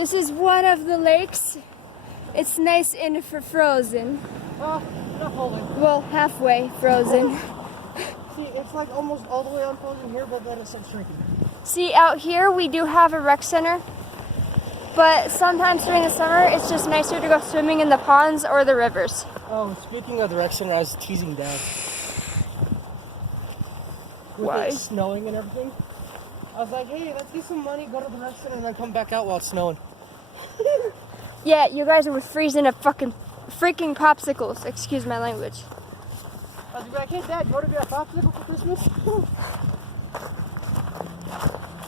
This is one of the lakes. It's nice and frozen. Not fully. Well, halfway frozen. See, it's like almost all the way unfrozen here, but then it starts shrinking. See, out here we do have a rec center, but sometimes during the summer it's just nicer to go swimming in the ponds or the rivers. Oh, speaking of the rec center, I was teasing Dad. With Why? it snowing and everything. I was like, hey, let's get some money, go to the rec center, and then come back out while it's snowing. Yeah, you guys were freezing up freaking popsicles. Excuse my language. I was like, hey, Dad, you want to be a popsicle for Christmas?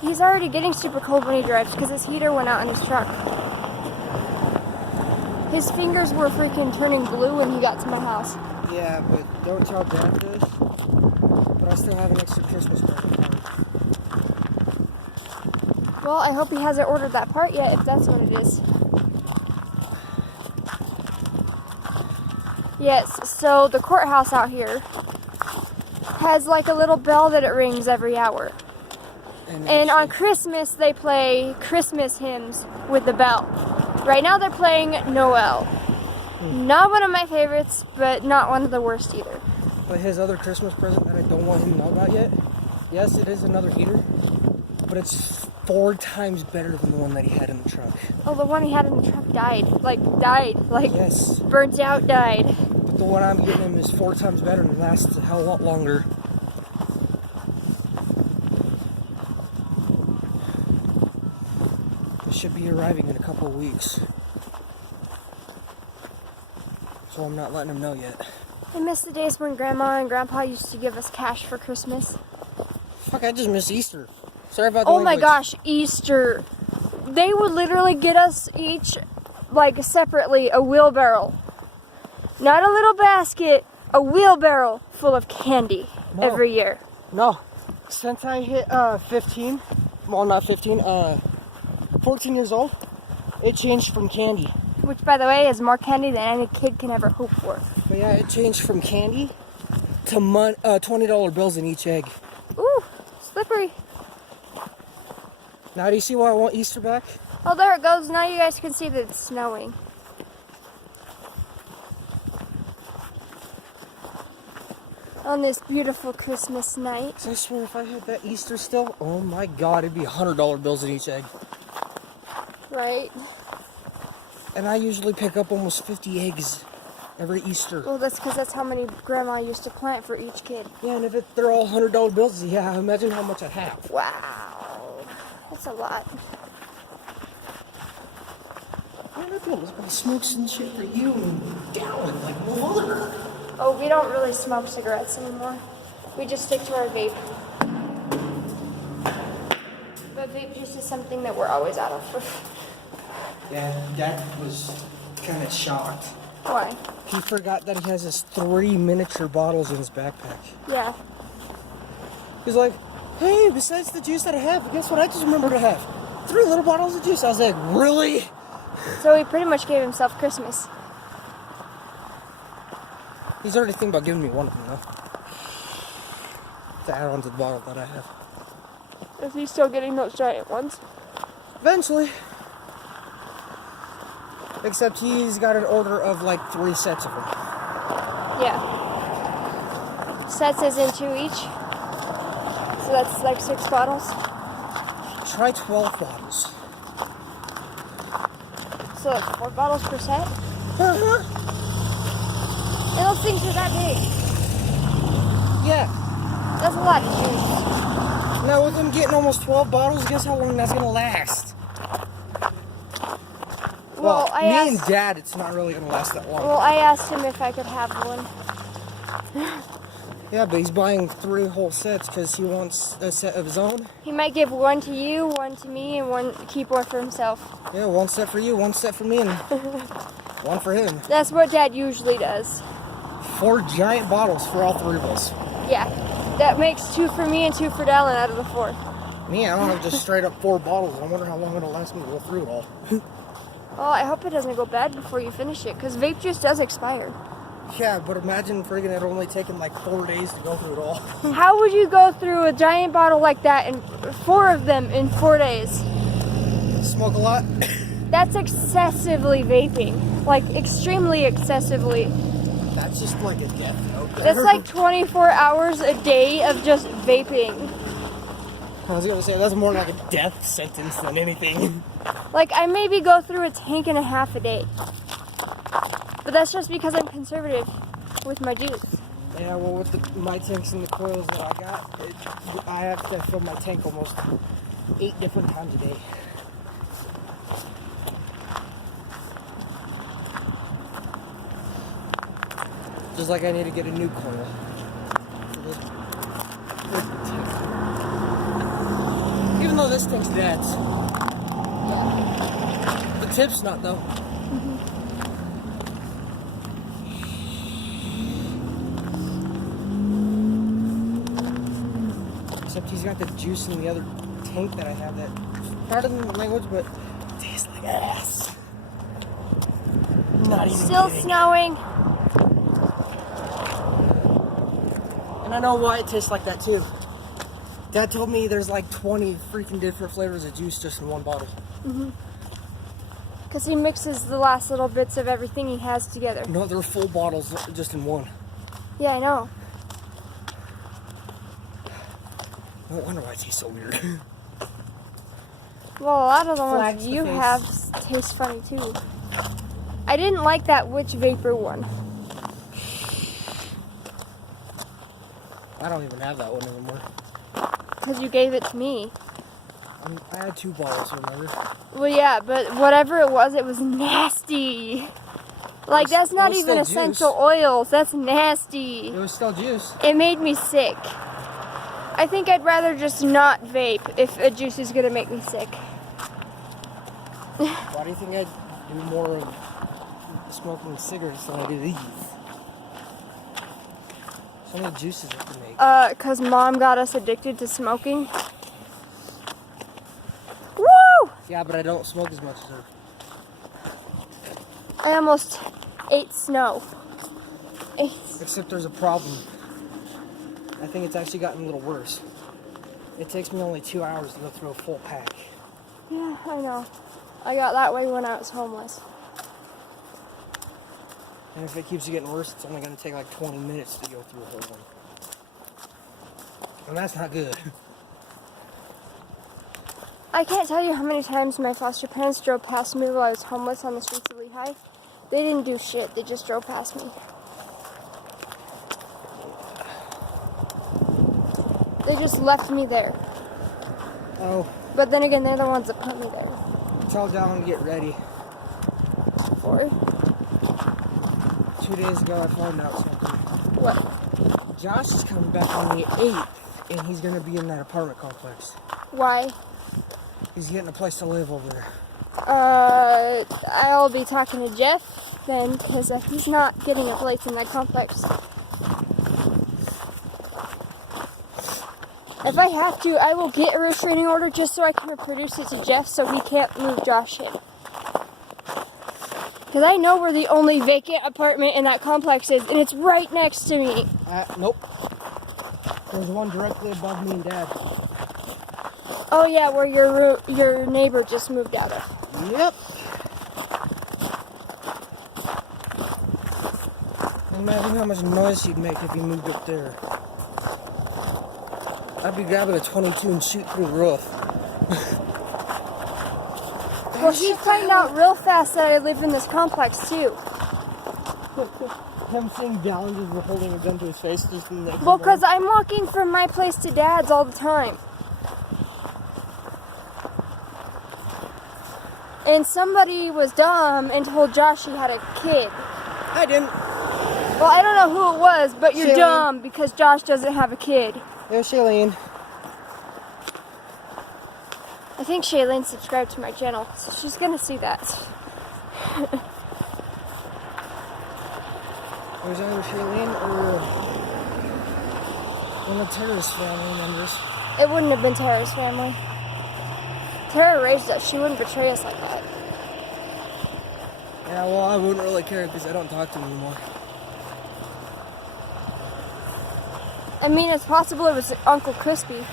He's already getting super cold when he drives because his heater went out in his truck. His fingers were freaking turning blue when he got to my house. Yeah, but don't tell Dad this. But I still have an extra Christmas present for him. Well, I hope he hasn't ordered that part yet, if that's what it is. Yes, so the courthouse out here has like a little bell that it rings every hour. And on Christmas, they play Christmas hymns with the bell. Right now, they're playing Noel. Not one of my favorites, but not one of the worst either. But his other Christmas present that I don't want him to know about yet, yes, it is another heater, but it's 4 times better than the one that he had in the truck. Oh, the one he had in the truck died. Like, Yes. burnt out, died. But the one I'm getting him is 4 times better and lasts a hell of a lot longer. It should be arriving in a couple of weeks. So I'm not letting him know yet. I miss the days when Grandma and Grandpa used to give us cash for Christmas. Fuck, I just missed Easter. Sorry about the Oh my language. gosh, Easter. They would literally get us each, like, separately, a wheelbarrow. Not a little basket, a wheelbarrow full of candy every year. No. Since I hit 15, well, not 15, 14 years old, it changed from candy. Which, by the way, is more candy than any kid can ever hope for. But yeah, it changed from candy to $20 bills in each egg. Ooh, slippery. Now do you see why I want Easter back? Oh, there it goes. Now you guys can see that it's snowing. On this beautiful Christmas night. So I swear if I had that Easter still, oh my god, it'd be $100 bills in each egg. Right? And I usually pick up almost 50 eggs every Easter. Well, that's because that's how many Grandma used to plant for each kid. Yeah, and if they're all $100 bills, yeah, imagine how much I'd have. Wow. That's a lot. Man, I feel like I smoke some shit for you and gallon like no other. Oh, we don't really smoke cigarettes anymore. We just stick to our vape. But vape juice is something that we're always out of. Yeah, Dad was kind of shocked. Why? He forgot that he has his 3 miniature bottles in his backpack. Yeah. He's like, hey, besides the juice that I have, guess what I just remembered to have? 3 little bottles of juice. I was like, really? So he pretty much gave himself Christmas. He's already thinking about giving me one of them, though. To add on to the bottle that I have. Is he still getting those giant ones? Eventually. Except he's got an order of like 3 sets of them. Yeah. Sets is in 2 each. So that's like 6 bottles. Try 12 bottles. So that's 4 bottles per set. Uh-huh. And those things are that big. Yeah. That's a lot of juice. Now with him getting almost 12 bottles, guess how long that's gonna last? Well, I me asked, and Dad, it's not really gonna last that long. well, I asked him if I could have one. Yeah, but he's buying 3 whole sets because he wants a set of his own. He might give one to you, one to me, and keep one for himself. Yeah, 1 set for you, 1 set for me, and 1 for him. That's what Dad usually does. 4 giant bottles for all 3 of us. Yeah. That makes 2 for me and 2 for Dallin out of the 4. Me, I don't have just straight up 4 bottles. I wonder how long it'll last me to go through it all. Well, I hope it doesn't go bad before you finish it, because vape juice does expire. Yeah, but imagine friggin' it only taking like 4 days to go through it all. How would you go through a giant bottle like that and 4 of them in 4 days? Smoke a lot? That's excessively vaping. Like, extremely excessively. That's just like a death note. That's like 24 hours a day of just vaping. I was gonna say, that's more like a death sentence than anything. Like, I maybe go through a tank and a half a day. But that's just because I'm conservative with my juice. Yeah, well, with my tanks and the coils that I got, I have to fill my tank almost 8 different times a day. Just like I need to get a new coil. Even though this tank's dead. The tip's not, though. Except he's got the juice in the other tank that I have that, pardon the language, but tastes like ass. Not even Still kidding. snowing. And I know why it tastes like that too. Dad told me there's like 20 freaking different flavors of juice just in one bottle. Because he mixes the last little bits of everything he has together. No, they're full bottles just in one. Yeah, I know. No wonder why it tastes so weird. Well, a lot of the Flags ones the you face. have taste funny too. I didn't like that witch vapor one. I don't even have that one anymore. Because you gave it to me. I had 2 bottles, remember? Well, yeah, but whatever it was nasty. Like, that's it not was even still essential juice. oils. That's nasty. It was still juice. It made me sick. I think I'd rather just not vape if a juice is going to make me sick. Why do you think I'd do more of smoking cigarettes than I do these? So many juices I can make. Because Mom got us addicted to smoking. Woo! Yeah, but I don't smoke as much as her. I almost ate snow. Except there's a problem. I think it's actually gotten a little worse. It takes me only 2 hours to go through a full pack. Yeah, I know. I got that way when I was homeless. And if it keeps getting worse, it's only going to take like 20 minutes to go through a whole one. And that's not good. I can't tell you how many times my foster parents drove past me while I was homeless on the streets of Lehigh. They didn't do shit, they just drove past me. They just left me there. Oh, But then again, they're the ones that put me there. tell Dallin to get ready. For 2 days ago, I found out something. what? Josh is coming back on the 8th, and he's going to be in that apartment complex. Why? He's getting a place to live over there. I'll be talking to Jeff then, because if he's not getting a place in that complex, if I have to, I will get a restraining order just so I can reproduce it to Jeff so he can't move Josh in. Because I know where the only vacant apartment in that complex is, and it's right next to me. Nope. There's one directly above me and Dad. Oh yeah, where your neighbor just moved out of. Yep. Imagine how much noise he'd make if he moved up there. I'd be grabbing a 22 and shoot through the roof. Well, she'd find out real fast that I live in this complex too. Him seeing Dallin just holding a gun to his face just in the Well, because I'm walking from my place to Dad's all the time. And somebody was dumb and told Josh he had a kid. I didn't. Well, I don't know who it was, but you're Shailene. dumb because Josh doesn't have a kid. It was Shailene. I think Shailene subscribed to my channel, so she's gonna see that. It was either Shailene or one of Tara's family members. It wouldn't have been Tara's family. Tara raised us. She wouldn't betray us like that. Yeah, well, I wouldn't really care because I don't talk to him anymore. I mean, it's possible it was Uncle Crispy.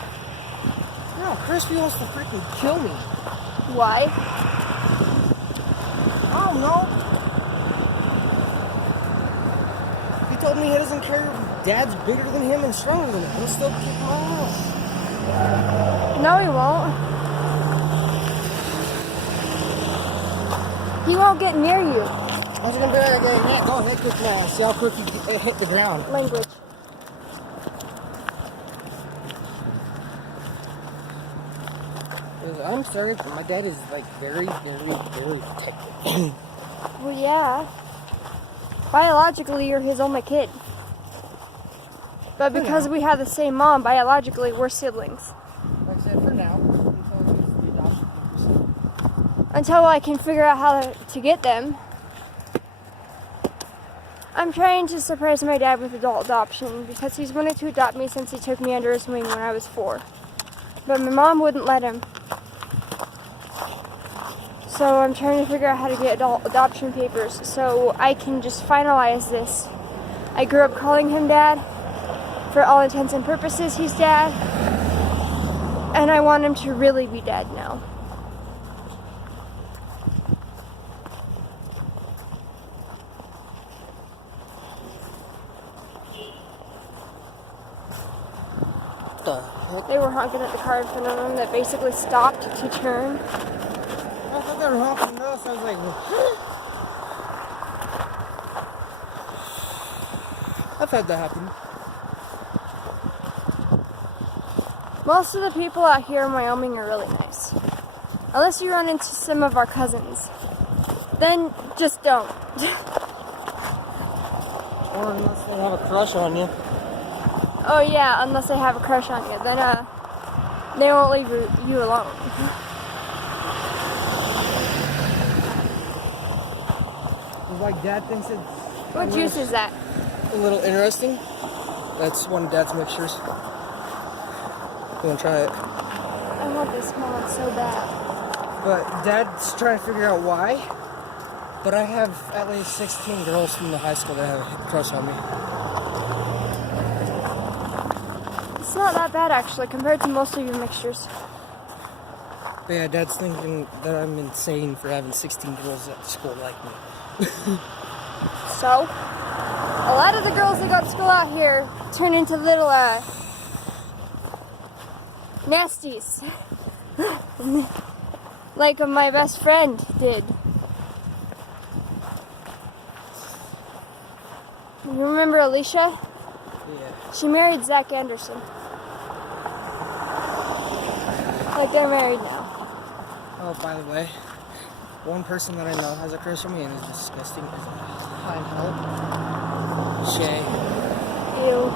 No, Crispy wants to freaking kill me. Why? I don't know. He told me he doesn't care if Dad's bigger than him and stronger than him. He'll still kick my ass. No, he won't. He won't get near you. I was gonna be like, yeah, go ahead, kick my ass. See how quick you hit the ground. Language. I'm sorry, but my dad is like very, very, very protective. Well, yeah. Biologically, you're his only kid. But because we have the same mom, biologically, we're siblings. Like I said, for now, until he gets the adoption papers. Until I can figure out how to get them. I'm trying to surprise my dad with adult adoption because he's wanted to adopt me since he took me under his wing when I was 4. But my mom wouldn't let him. So I'm trying to figure out how to get adult adoption papers so I can just finalize this. I grew up calling him Dad. For all intents and purposes, he's Dad. And I want him to really be Dad now. What the heck? They were honking at the car in front of them that basically stopped to turn. I thought they were honking at us. I was like, I've had that happen. Most of the people out here in Wyoming are really nice. Unless you run into some of our cousins. Then just don't. Or unless they have a crush on you. Oh yeah, unless they have a crush on you. Then they won't leave you alone. Like Dad thinks it's What juice is that? a little interesting. That's one of Dad's mixtures. You want to try it? I want this one so bad. But Dad's trying to figure out why. But I have at least 16 girls from the high school that have a crush on me. It's not that bad actually compared to most of your mixtures. But yeah, Dad's thinking that I'm insane for having 16 girls at school like me. So, a lot of the girls that go to school out here turn into little nasties. Like my best friend did. You remember Alicia? Yeah. She married Zach Anderson. Like they're married now. Oh, by the way, one person that I know has a crush on me and is disgusting as high help. Shay. Ew.